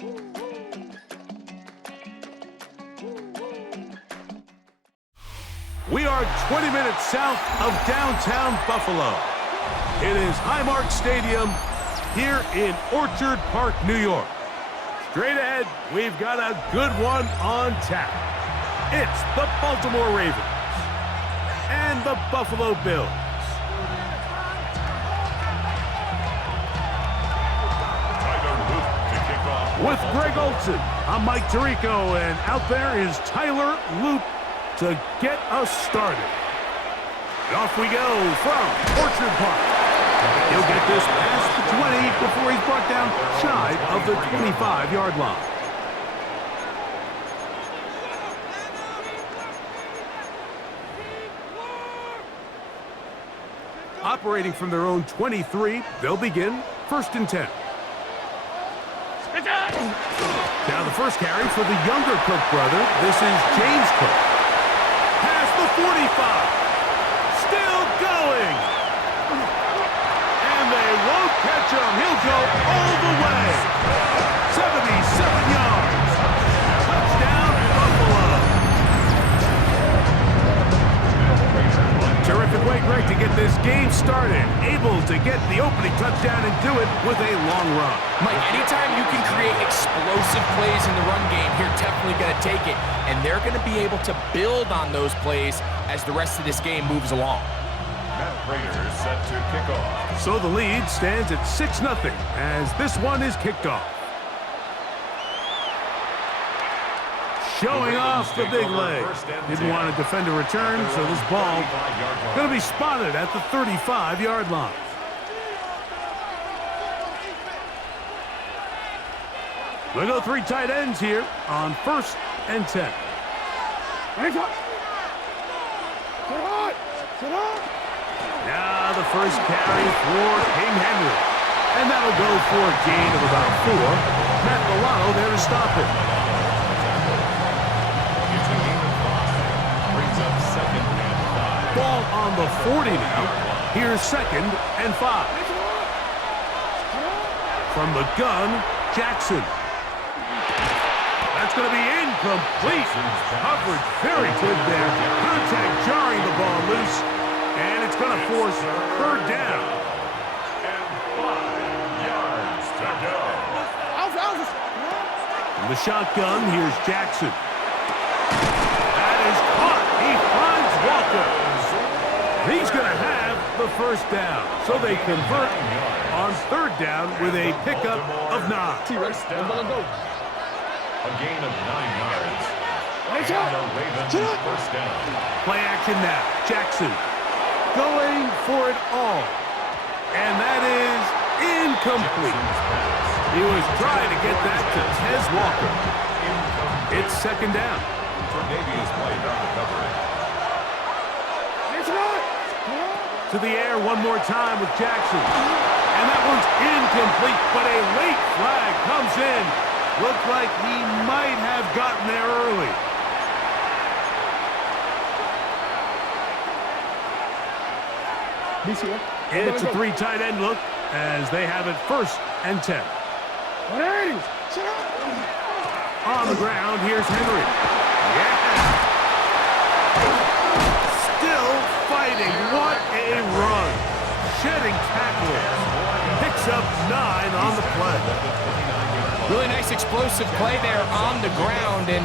We are 20 minutes south of downtown Buffalo. It is Highmark Stadium here in Orchard Park, New York. Straight ahead, we've got a good one on tap. It's the Baltimore Ravens and the Buffalo Bills. With Greg Olson, I'm Mike Tirico, and out there is Tyler Loop to get us started. And off we go from Orchard Park. He'll get this past the 20 before he's brought down shy of the 25-yard line. Operating from their own 23, they'll begin 1st and 10. Now the first carry for the younger Cook brother. This is James Cook. Past the 45. Still going. And they won't catch him. He'll go all the way. 77 yards. Touchdown, Buffalo. Terrific way, Greg, to get this game started. Able to get the opening touchdown and do it with a long run. Mike, anytime you can create explosive plays in the run game, you're definitely going to take it. And they're going to be able to build on those plays as the rest of this game moves along. Raiders set to kick off. So the lead stands at 6-0 as this one is kicked off. Showing off the big leg. Didn't want to defend a return, so this ball going to be spotted at the 35-yard line. We'll go 3 tight ends here on 1st and 10. Now the first carry for King Henry. And that'll go for a gain of about 4. Matt Milano there to stop it. Ball on the 40 now. Here's 2nd and 5. From the gun, Jackson. That's going to be incomplete. Coverage very good there. Contact jarring the ball loose. And it's going to force 3rd down. And 5 yards to go. From the shotgun, here's Jackson. That is caught. He finds Walker. He's going to have the 1st down. So they convert on 3rd down with a pickup of 9. A gain of 9 yards. And the Ravens 1st down. Play action now. Jackson going for it all. And that is incomplete. He was trying to get that to Tez Walker. It's 2nd down. Tre'Davious played on the coverage. To the air one more time with Jackson. And that one's incomplete, but a late flag comes in. Looks like he might have gotten there early. It's a 3 tight end look as they have it 1st and 10. On the ground, here's Henry. Yeah. Still fighting. What a run. Shedding tackles. Picks up 9 on the play. Really nice explosive play there on the ground. And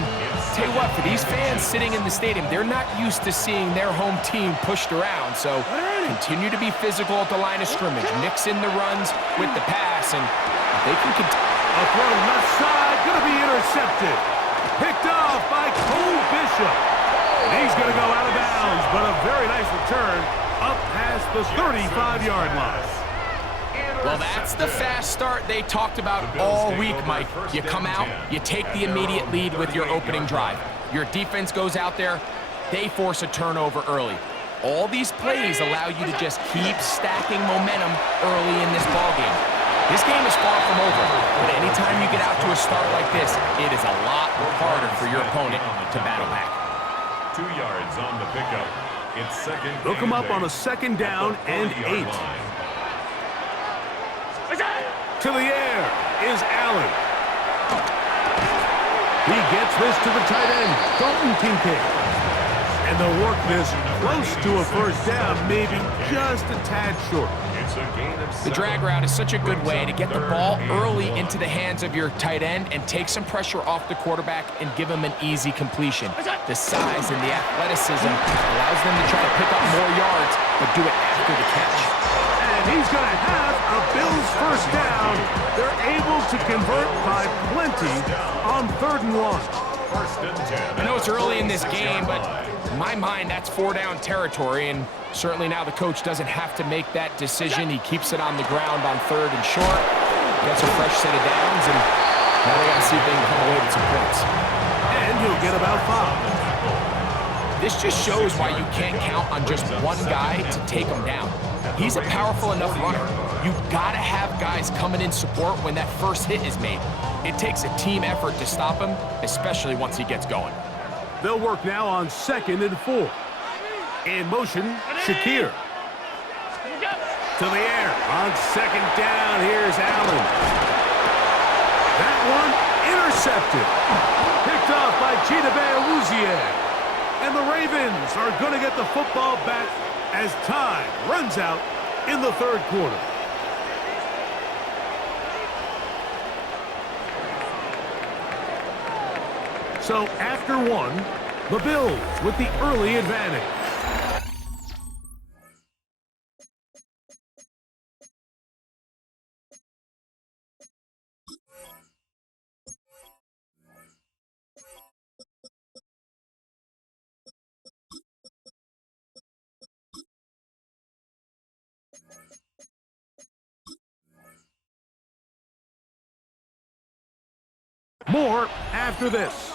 tell you what, for these fans sitting in the stadium, they're not used to seeing their home team pushed around. So continue to be physical at the line of scrimmage. Mix in the runs with the pass, and they can continue. A throw left side, going to be intercepted. Picked off by Cole Bishop. And he's going to go out of bounds, but a very nice return up past the 35-yard line. Well, that's the fast start they talked about all week, Mike. You come out, you take the immediate lead with your opening drive. Your defense goes out there, they force a turnover early. All these plays allow you to just keep stacking momentum early in this ballgame. This game is far from over, but anytime you get out to a start like this, it is a lot harder for your opponent to battle back. 2 yards on the pickup. It's 2nd. Look him up on a 2nd down and 8. To the air is Allen. He gets this to the tight end, Dalton Kincaid. And they'll work this close to a first down, maybe just a tad short. The drag route is such a good way to get the ball early into the hands of your tight end and take some pressure off the quarterback and give him an easy completion. The size and the athleticism allows them to try to pick up more yards, but do it after the catch. And he's going to have a Bills first down. They're able to convert by plenty on 3rd and 1. I know it's early in this game, but in my mind, that's 4-down territory, and certainly now the coach doesn't have to make that decision. He keeps it on the ground on 3rd and short, gets a fresh set of downs, and now they got to see if they can come away with some points. And he'll get about 5. This just shows why you can't count on just one guy to take him down. He's a powerful enough runner. You've got to have guys coming in support when that first hit is made. It takes a team effort to stop him, especially once he gets going. They'll work now on 2nd and 4. In motion, Shakir. To the air. On 2nd down, here's Allen. That one intercepted. Picked off by Chidobe Awuzie. And the Ravens are going to get the football back as time runs out in the 3rd quarter. So after 1, the Bills with the early advantage. More after this.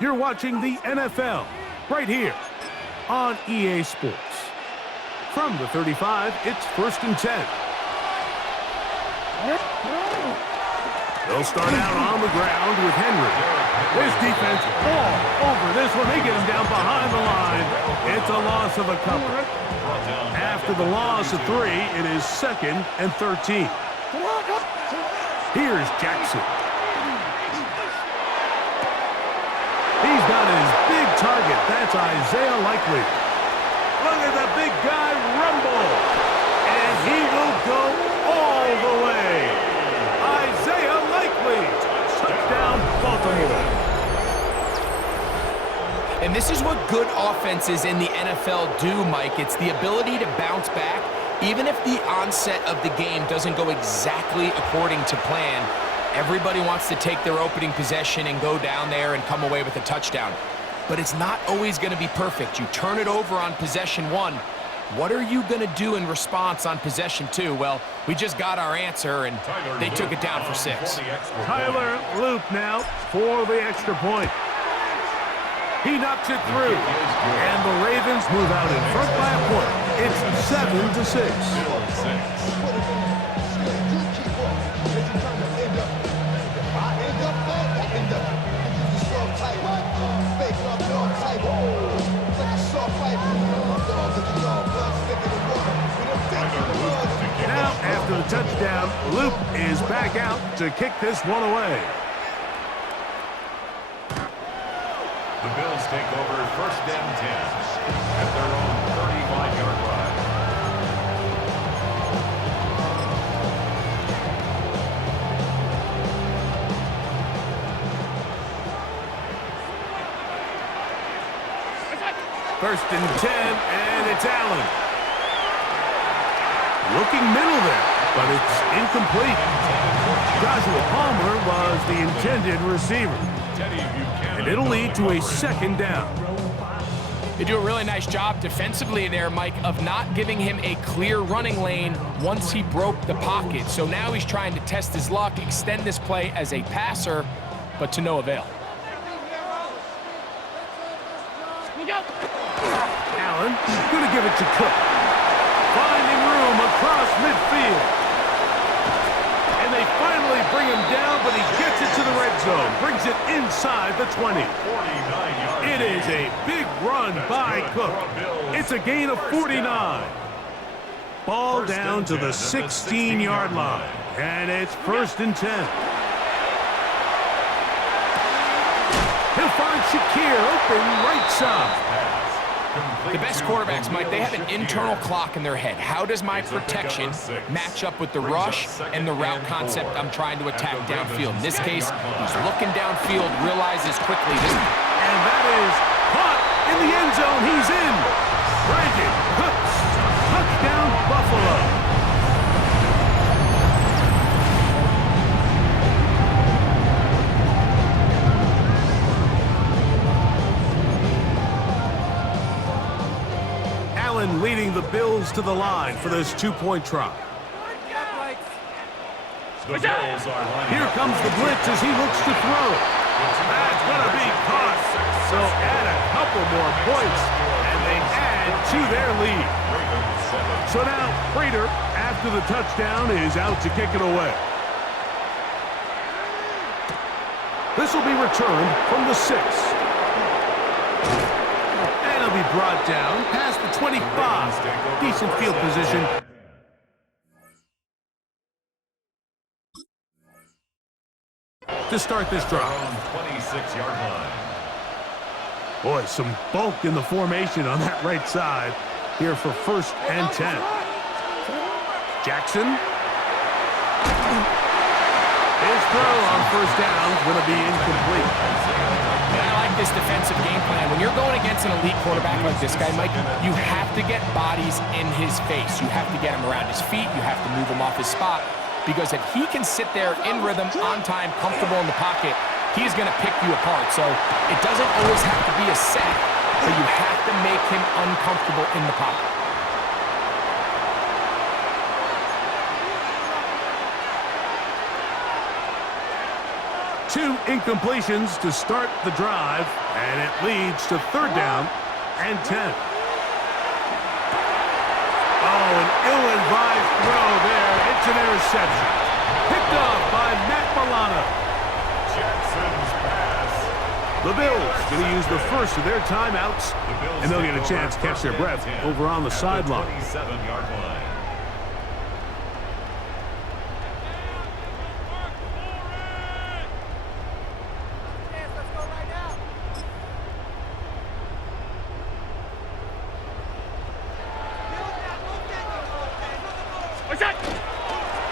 You're watching the NFL right here on EA Sports. From the 35, it's 1st and 10. They'll start out on the ground with Henry. His defense all over this one. They get him down behind the line. It's a loss of a couple. After the loss of 3, it is 2nd and 13. Here's Jackson. He's got his big target. That's Isaiah Likely. Look at the big guy rumble. And he will go all the way. Isaiah Likely. Touchdown, Baltimore. And this is what good offenses in the NFL do, Mike. It's the ability to bounce back, even if the onset of the game doesn't go exactly according to plan. Everybody wants to take their opening possession and go down there and come away with a touchdown. But it's not always going to be perfect. You turn it over on possession 1. What are you going to do in response on possession 2? Well, we just got our answer, and they took it down for 6. Tyler Loop now for the extra point. He knocks it through, and the Ravens move out in front by a point. It's 7-6. Now, after the touchdown, Loop is back out to kick this one away. The Bills take over 1st and 10 at their own 35-yard line. First and 10, and it's Allen. Looking middle there, but it's incomplete. Joshua Palmer was the intended receiver. And it'll lead to a 2nd down. They do a really nice job defensively there, Mike, of not giving him a clear running lane once he broke the pocket. So now he's trying to test his luck, extend this play as a passer, but to no avail. Allen going to give it to Cook. Finding room across midfield. And they finally bring him down, but he gets it to the red zone. Brings it inside the 20. It is a big run by Cook. It's a gain of 49. Ball down to the 16-yard line. And it's 1st and 10. He'll find Shakir open right side. The best quarterbacks, Mike, they have an internal clock in their head. How does my protection match up with the rush and the route concept I'm trying to attack downfield? In this case, he's looking downfield, realizes quickly this. And that is caught in the end zone. He's in. Brandon Cooks. Touchdown, Buffalo. Leading the Bills to the line for this two-point try. Here comes the blitz as he looks to throw. That's going to be caught. So add a couple more points, and they add to their lead. So now Prater, after the touchdown, is out to kick it away. This will be returned from the 6. He'll be brought down past the 25. Decent field position. To start this drive. 26-yard line. Boy, some bulk in the formation on that right side here for 1st and 10. Jackson. His throw on 1st down is going to be incomplete. I like this defensive game plan. When you're going against an elite quarterback like this guy, Mike, you have to get bodies in his face. You have to get him around his feet. You have to move him off his spot. Because if he can sit there in rhythm, on time, comfortable in the pocket, he's going to pick you apart. So it doesn't always have to be a set, but you have to make him uncomfortable in the pocket. Two incompletions to start the drive, and it leads to 3rd down and 10. Oh, an ill-advised throw there. It's an interception. Picked off by Matt Milano. Jackson's pass. The Bills going to use the first of their timeouts, and they'll get a chance to catch their breath over on the sideline. 27-yard line.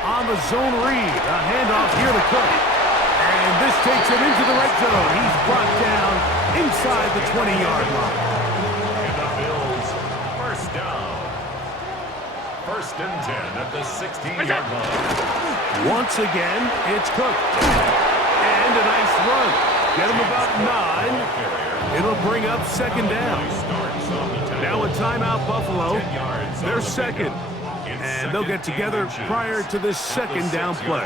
On the zone read, a handoff here to Cook. And this takes him into the red zone. He's brought down inside the 20-yard line. And the Bills, 1st down. 1st and 10 at the 16-yard line. Once again, it's Cook. And a nice run. Get him about 9. It'll bring up 2nd down. Now a timeout, Buffalo. They're 2nd. And they'll get together prior to this 2nd down play.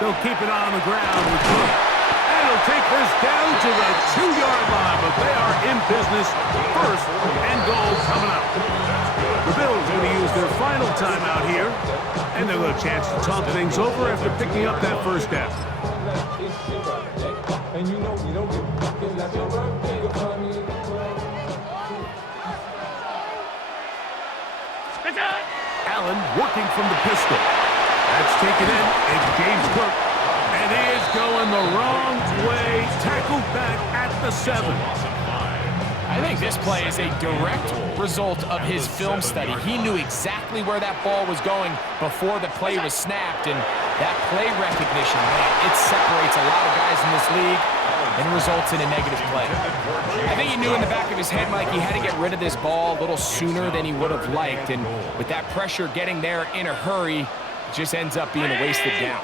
They'll keep it on the ground with Cook. And he'll take this down to the 2-yard line, but they are in business. 1st and goal coming up. The Bills going to use their final timeout here, and they'll have a chance to talk things over after picking up that 1st down. Allen working from the pistol. That's taken in. It's James Cook. And he is going the wrong way. Tackled back at the 7. I think this play is a direct result of his film study. He knew exactly where that ball was going before the play was snapped. And that play recognition, man, it separates a lot of guys in this league and results in a negative play. I think he knew in the back of his head, Mike, he had to get rid of this ball a little sooner than he would have liked. And with that pressure getting there in a hurry, it just ends up being a wasted down.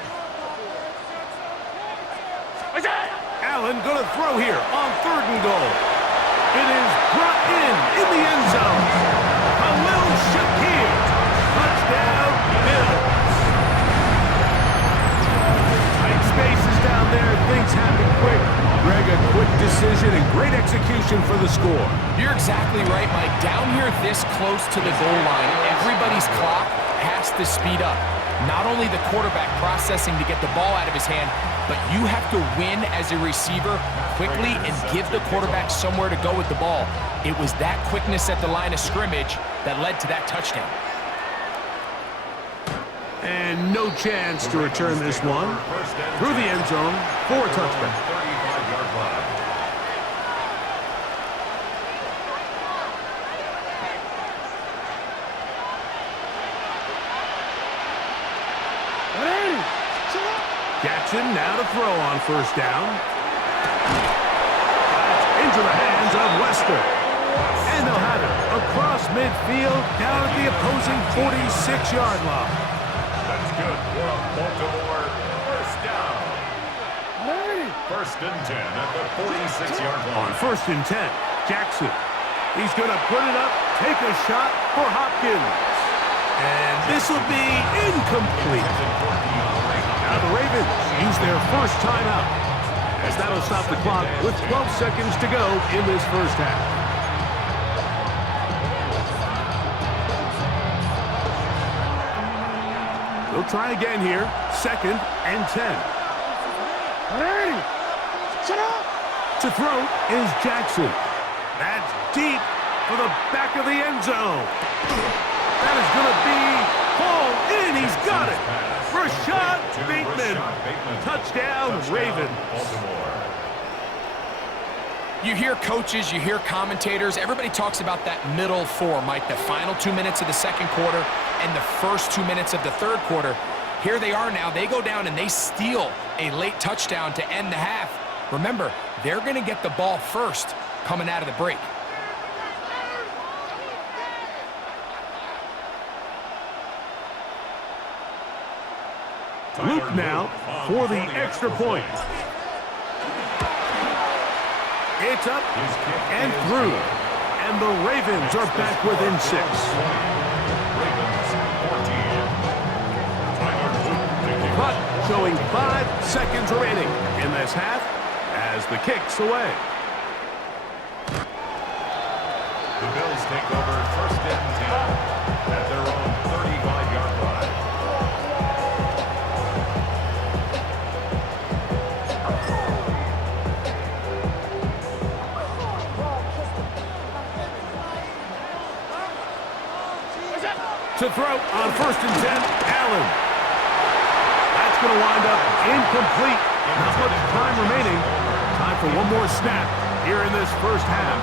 Allen going to throw here on 3rd and goal. It is brought in the end zone. Khalil Shakir. Touchdown, Bills. Tight spaces down there. Things happen quick. Greg, a quick decision and great execution for the score. You're exactly right, Mike. Down here this close to the goal line, everybody's clock has to speed up. Not only the quarterback processing to get the ball out of his hand, but you have to win as a receiver quickly and give the quarterback somewhere to go with the ball. It was that quickness at the line of scrimmage that led to that touchdown. And no chance to return this one. Through the end zone for a touchback. 35-yard line. Jackson now to throw on first down. Into the hands of Wester. And they'll have it across midfield down at the opposing 46-yard line. That's good for a Baltimore first down. First and 10 at the 46-yard line. On first and 10, Jackson. He's going to put it up, take a shot for Hopkins. And this will be incomplete. Now the Ravens use their first timeout, as that'll stop the clock with 12 seconds to go in this first half. They'll try again here, second and 10. To throw is Jackson. That's deep for the back of the end zone. That is going to be hauled in. He's got it. Rashad Bateman. Touchdown, Ravens. You hear coaches, you hear commentators, everybody talks about that middle four, Mike, the final 2 minutes of the second quarter and the first 2 minutes of the third quarter. Here they are now. They go down and they steal a late touchdown to end the half. Remember, they're going to get the ball first coming out of the break. Luke now for the extra point. It's up and through. And the Ravens are back within 6. Clock showing 5 seconds remaining in this half as the kick's away. The Bills take over first and 10 at their own 35-yard line. To throw on first and 10, Allen. That's going to wind up incomplete. Not much time remaining. Time for one more snap here in this first half.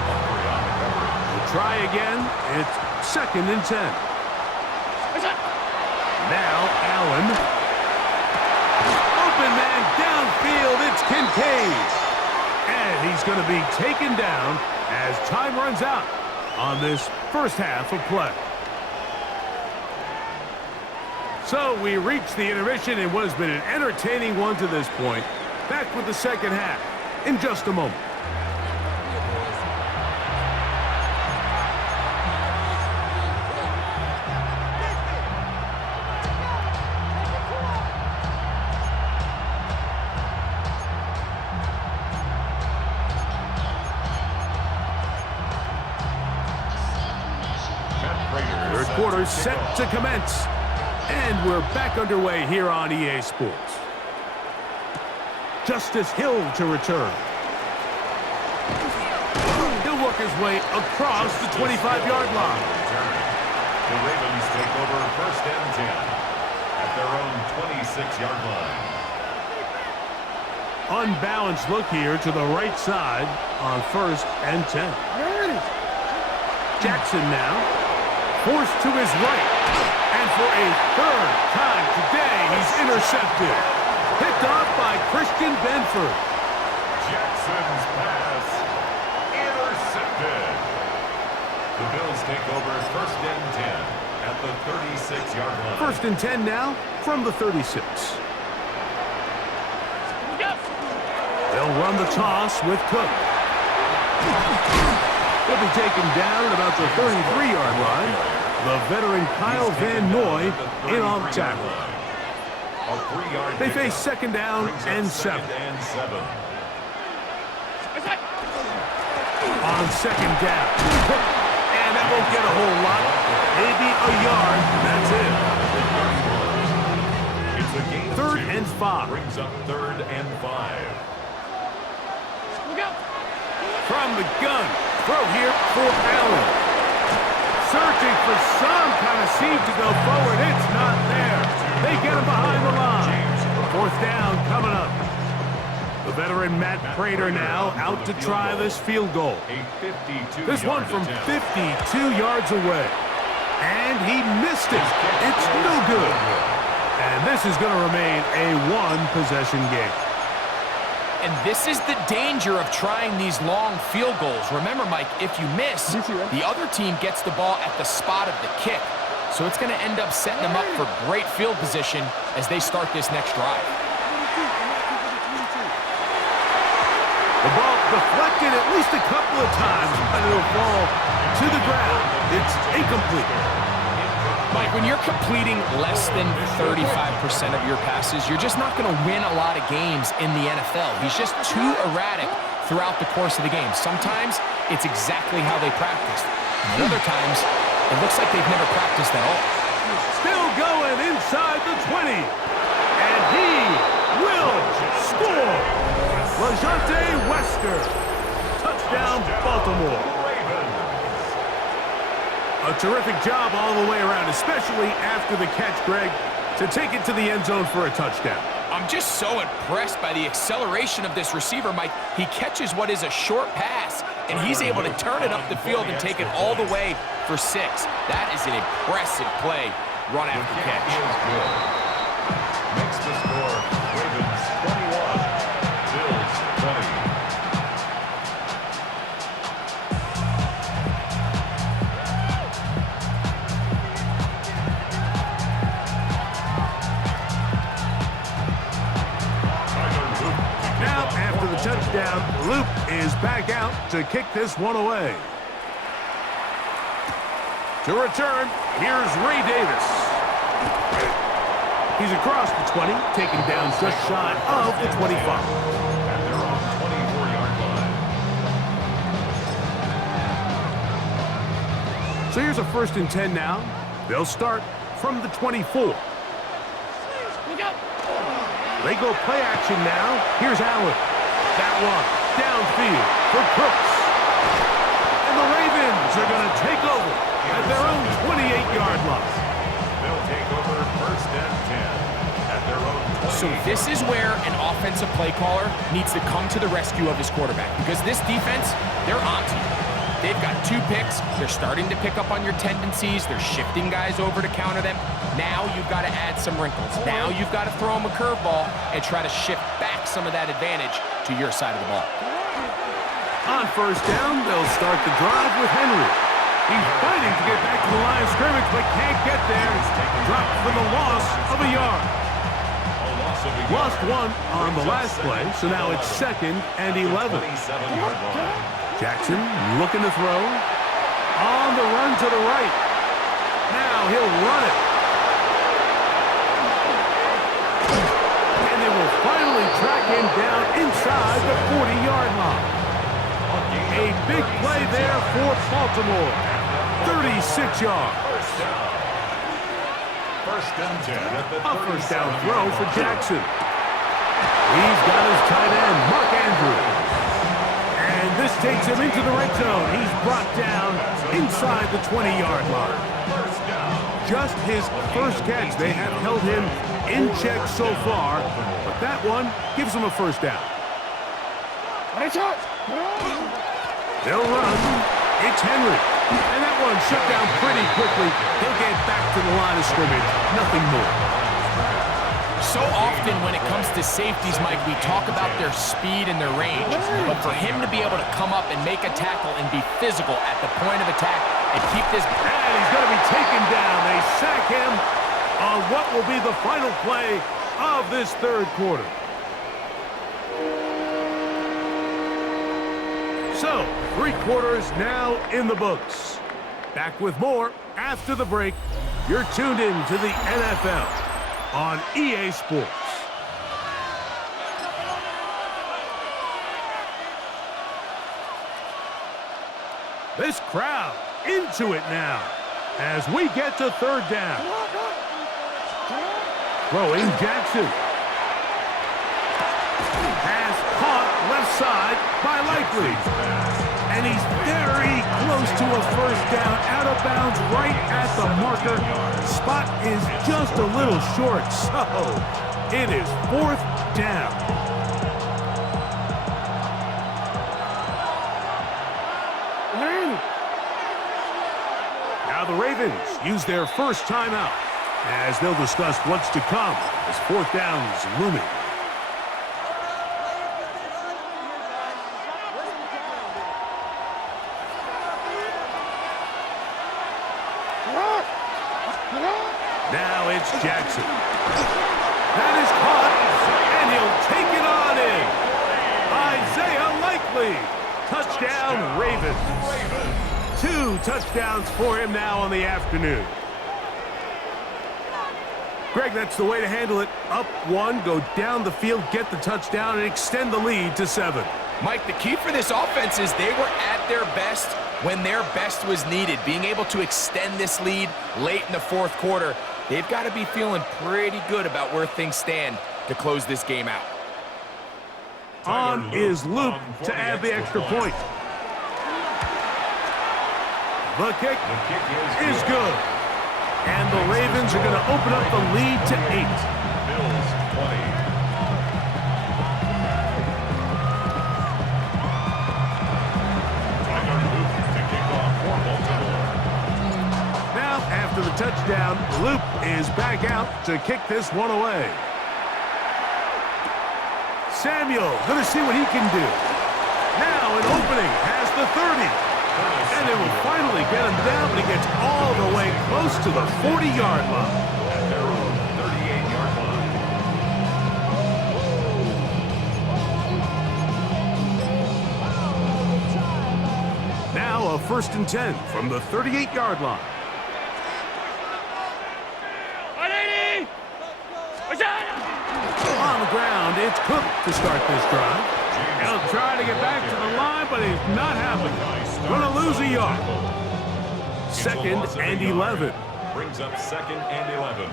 To try again, it's second and 10. Now Allen. Open man downfield, it's Kincaid. And he's going to be taken down as time runs out on this first half of play. So we reach the intermission in what has been an entertaining one to this point. Back with the second half in just a moment. Third quarter set to commence. And we're back underway here on EA Sports. Justice Hill to return. He'll work his way across the 25-yard line. The Ravens take over first and 10 at their own 26-yard line. Unbalanced look here to the right side on first and 10. Jackson now forced to his right. And for a third time today, he's intercepted. Picked off by Christian Benford. Jackson's pass intercepted. The Bills take over first and 10 at the 36-yard line. First and 10 now from the 36. They'll run the toss with Cook. He'll be taken down at about the 33-yard line. The veteran Kyle Van Noy in on the tackle. They face second down and 7. On second down. And that won't get a whole lot. Maybe a yard. That's it. It's a gain of 3rd 2. and 5. Brings up 3rd and 5. From the gun. Throw here for Allen. Searching for some kind of seam to go forward. It's not there. They get him behind the line. Fourth down coming up. The veteran Matt Prater now out to try this field goal. This one from 52 yards away. And he missed it. It's no good. And this is going to remain a one-possession game. And this is the danger of trying these long field goals. Remember, Mike, if you miss, the other team gets the ball at the spot of the kick. So it's going to end up setting them up for great field position as they start this next drive. The ball deflected at least a couple of times, but it'll fall to the ground. It's incomplete. Mike, when you're completing less than 35% of your passes, you're just not going to win a lot of games in the NFL. He's just too erratic throughout the course of the game. Sometimes it's exactly how they practiced. And other times, it looks like they've never practiced at all. Still going inside the 20. And he will score. LaJohntay Wester. Touchdown, Baltimore. A terrific job all the way around, especially after the catch, Greg, to take it to the end zone for a touchdown. I'm just so impressed by the acceleration of this receiver, Mike. He catches what is a short pass, and he's able to turn it up the field and take it all the way for 6. That is an impressive play, run after catch. Makes the score, Ravens 21, Bills 20. Touchdown. Luke is back out to kick this one away. To return, here's Ray Davis. He's across the 20, taken down just shy of the 25. At their own 24-yard line. So here's a 1st and 10 now. They'll start from the 24. They go play action now. Here's Allen. That one downfield for Brooks. And the Ravens are going to take over at their own 28-yard line. They'll take over 1st and 10 at their own 20. So this is where an offensive play caller needs to come to the rescue of his quarterback, because this defense, they're onto you. They've got 2 picks. They're starting to pick up on your tendencies. They're shifting guys over to counter them. Now you've got to add some wrinkles. Now you've got to throw them a curveball and try to shift back some of that advantage to your side of the ball. On 1st down, they'll start the drive with Henry. He's fighting to get back to the line of scrimmage, but can't get there. Dropped for the loss of a yard. Lost 1 on the last play, so now it's 2nd and 11. Jackson looking to throw. On the run to the right. Now he'll run it. And they will finally track him down inside the 40-yard line. A big play there for Baltimore. 36 yards. First and 10 at the A 1st down throw for Jackson. He's got his tight end, Mark Andrews. And this takes him into the red zone. He's brought down inside the 20-yard line. Just his first catch. They have held him in check so far, but that one gives him a 1st down. They'll run. It's Henry. And that one shut down pretty quickly. He'll get back to the line of scrimmage. Nothing more. So often when it comes to safeties, Mike, we talk about their speed and their range. But for him to be able to come up and make a tackle and be physical at the point of attack and keep this... And he's going to be taken down. They sack him on what will be the final play of this 3rd quarter. So, 3 quarters now in the books. Back with more after the break. You're tuned in to the NFL on EA Sports. This crowd into it now as we get to 3rd down. Throwing Jackson. Pass caught left side by Likely. And he's very close to a first down, out of bounds, right at the marker. Spot is just a little short, so it is 4th down. Now the Ravens use their first timeout as they'll discuss what's to come as 4th down is looming. Now it's Jackson. That is caught, and he'll take it on in. Isaiah Likely. Touchdown, Ravens. 2 touchdowns for him now on the afternoon. Greg, that's the way to handle it. Up 1, go down the field, get the touchdown, and extend the lead to 7. Mike, the key for this offense is they were at their best when their best was needed. Being able to extend this lead late in the 4th quarter, they've got to be feeling pretty good about where things stand to close this game out. On is Luke to add the extra point. The kick is good. And the Ravens are going to open up the lead to 8. Bills 20. Tyler Luke to kick off for Baltimore. Now, after the touchdown, Luke is back out to kick this one away. Samuel going to see what he can do. Now an opening has the 30. And they will finally get him down, but he gets all the way close to the 40-yard line. At their own 38-yard line. Now a 1st and 10 from the 38-yard line. On the ground, it's Cook to start this drive. He'll try to get back to the line, but he's not happening. Going to lose a yard. 2nd and 11. Brings up 2nd and 11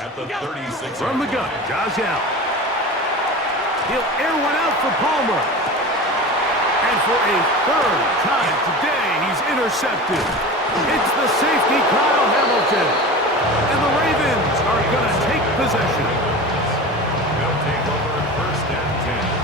at the 36. From the gun, Josh Allen. He'll air one out for Palmer. And for a 3rd time today, he's intercepted. It's the safety, Kyle Hamilton. And the Ravens are going to take possession. They'll take over 1st and 10.